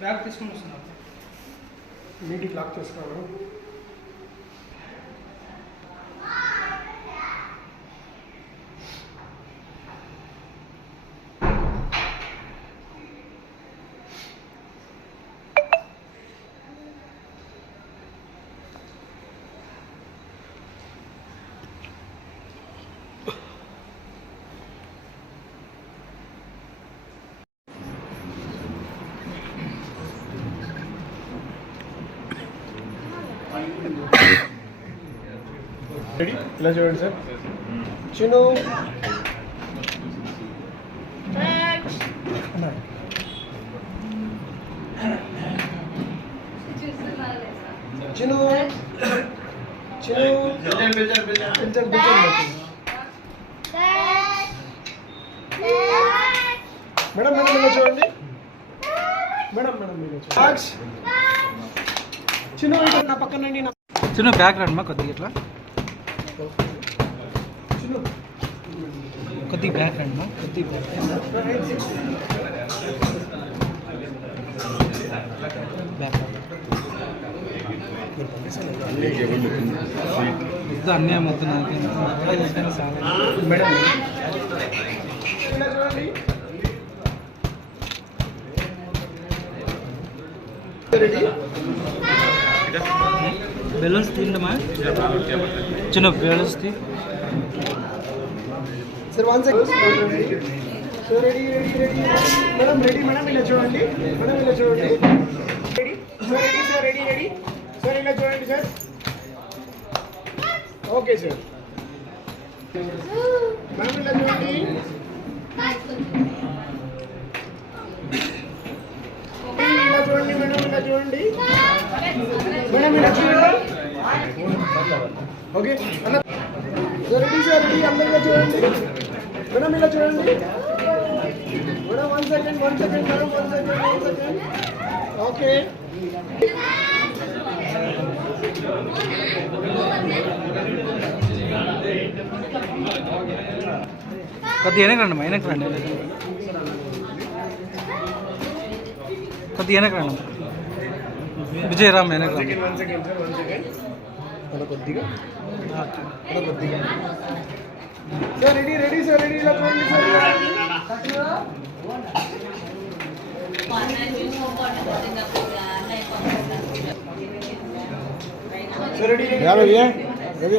Bag తీసుకొని వస్తున్నాను. నీటికి లాక్ చేసుకోవాలి. రెడీ? ఇలా చూడండి సార్. చిను చిను చిను మేడం మేడం ఇలా చూడండి. మేడం మేడం ఇలా చూడండి. చిను నా పక్కనండి. చిన్న బ్యాక్ రండి మా కొద్దిగా ఇట్లా కొద్దిగా బ్యాక్ రండి మా కొద్దిగా బ్యాక్ అన్నీ మొత్తం మేడం రెడీ? బెలూన్స్ తిండమా చిన్న బెలూన్స్ తీ sir 1 second. So ready ready ready madam ready madam ఇలా చూడండి. మేడం ఇలా చూడండి. Ready sir ready sir ready ready sir ఇలా చూడండి సార్. Okay sir. మేడం ఇలా చూడండి. ఇలా చూడండి మేడం ఇలా చూడండి. మేడం ఇలా చూడండి. ఓకే అన్న సార్ రెడీ సార్ రెడీ అందరూ ఇలా చూడండి. మేడం ఇలా చూడండి. Madam 1 second madam 1 second. Okay కొద్దిగా వెనక రండి వెనక రండి కొద్దిగా వెనక రండి విజయరామ్ వెనక రండి. 1 సెకండ్ సార్ 1 సెకండ్. కొద్దిగా sir ready ready sir ready ఇలా చూడండి సార్. Sir ready ready